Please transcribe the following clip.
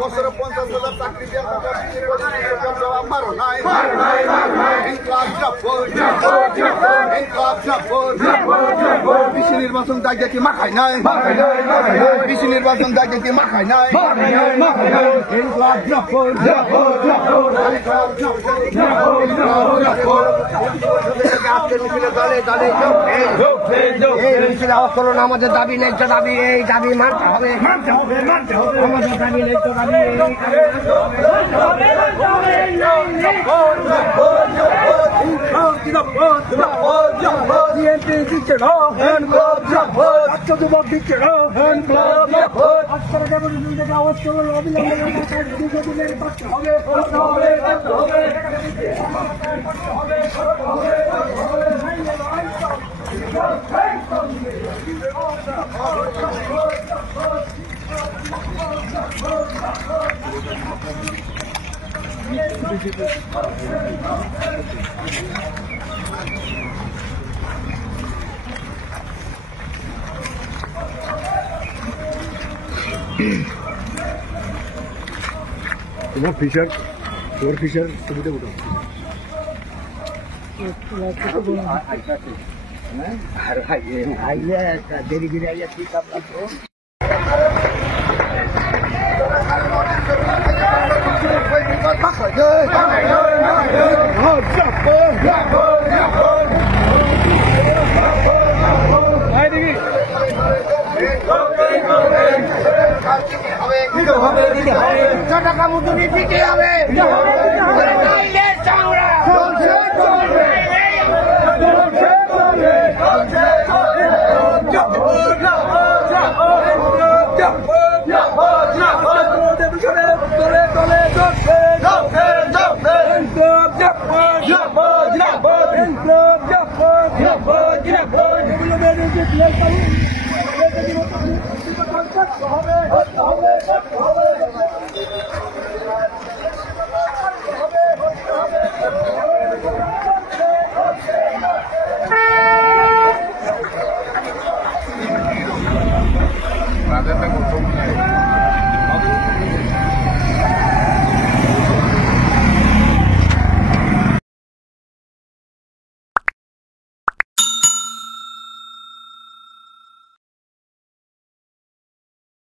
বছরে 50,000 চাকরি দিয়ে মারো নাই বিশি নির্বাচন দাগে কি মাখায় নাই বিশি নির্বাচন দাগে কি মাখায় নাই আওয়াজ করুন আমাদের দাবি ন্যায্য দাবি এই দাবি মানতে হবে আমাদের দাবি ন্যায্য দাবি দিচ্ছে না যুবক দিচ্ছে না আওয়াজ করুন অবিলম্বে তোমার ফিশার সুবিধা কোথাও দেরি গিরে আইয়া ঠিক আপনার টাকা মজুরি দিতে হবে হবে